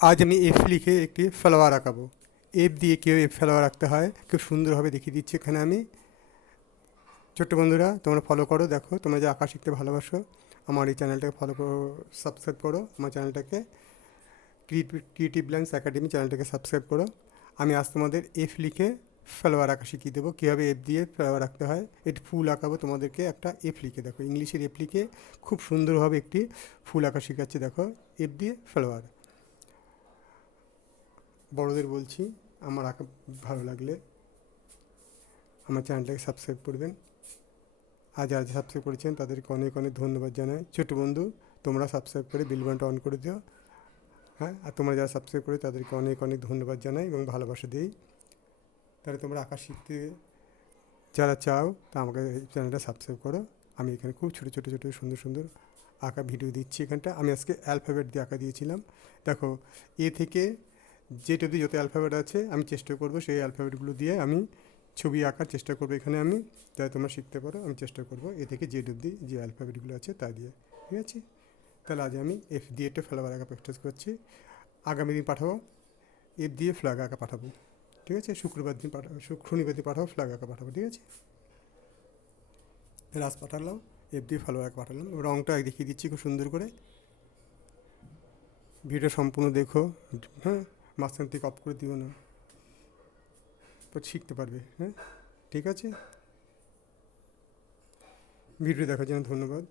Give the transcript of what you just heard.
আজ আমি এফ লিখে একটি ফ্লাওয়ার আঁকাবো। এফ দিয়ে কীভাবে এফ ফ্লাওয়ার আঁকতে হয় খুব সুন্দরভাবে দেখিয়ে দিচ্ছি এখানে আমি। ছোট্ট বন্ধুরা, তোমরা ফলো করো, দেখো তোমরা যে আঁকা শিখতে ভালোবাসো আমার এই চ্যানেলটাকে ফলো করো, সাবস্ক্রাইব করো আমার চ্যানেলটাকে, ক্রিয়েটিভ লাইন্স একাডেমি চ্যানেলটাকে সাবস্ক্রাইব করো। আমি আজ তোমাদের এফ লিখে ফ্লাওয়ার আঁকা শিখিয়ে দেবো, কীভাবে এফ দিয়ে ফ্লাওয়ার আঁকতে হয়। একটি ফুল আঁকাবো তোমাদেরকে, একটা এফ লিখে, দেখো ইংলিশের এফ লিখে খুব সুন্দরভাবে একটি ফুল আঁকা শেখাচ্ছি, দেখো এফ দিয়ে ফ্লাওয়ার। বড়দের বলছি, আমার আঁকা ভালো লাগলে আমার চ্যানেলটাকে সাবস্ক্রাইব করবেন। আজ সাবস্ক্রাইব করেছেন তাদেরকে অনেক অনেক ধন্যবাদ জানাই। ছোটো বন্ধু, তোমরা সাবস্ক্রাইব করে বেল বাটনটা অন করে দিও। হ্যাঁ, আর তোমরা যারা সাবস্ক্রাইব করে তাদেরকে অনেক অনেক ধন্যবাদ জানাই এবং ভালোবাসা দিই। তাহলে তোমরা আঁকা শিখতে যারা চাও তা আমাকে এই চ্যানেলটা সাবস্ক্রাইব করো। আমি এখানে খুব ছোটো ছোটো ছোটো সুন্দর সুন্দর আঁকা ভিডিও দিচ্ছি। এখানটা আমি আজকে অ্যালফাবেট দিয়ে আঁকা দিয়েছিলাম। দেখো, এ থেকে জেড অবধি যত অ্যালফাবেট আছে আমি চেষ্টা করবো সেই অ্যালফাবেটগুলো দিয়ে আমি ছবি আঁকার চেষ্টা করবো এখানে আমি, যাতে তোমরা শিখতে পারো। আমি চেষ্টা করবো এ থেকে জেড অবধি যে অ্যালফাবেটগুলো আছে তা দিয়ে। ঠিক আছে, তাহলে আজ আমি এফ দিয়ে একটা ফ্লাওয়ার আঁকা প্র্যাকটিস করছি। আগামী দিন পাঠাবো এফ দিয়ে ফ্ল্যাগ আঁকা পাঠাবো। ঠিক আছে, শুক্রবার দিন পাঠাবো, শনিবার দিন পাঠাবো ফ্ল্যাগ আঁকা পাঠাবো। ঠিক আছে, তাহলে আজ পাঠালাম এফ দিয়ে ফ্লাওয়ার আঁকা পাঠালাম। রঙটা দেখিয়ে দিচ্ছি খুব সুন্দর করে। ভিডিও সম্পূর্ণ দেখো, হ্যাঁ, মাঝখান থেকে অফ করে দিও না, তো শিখতে পারবে। হ্যাঁ, ঠিক আছে, ভিডিও দেখার জন্য ধন্যবাদ।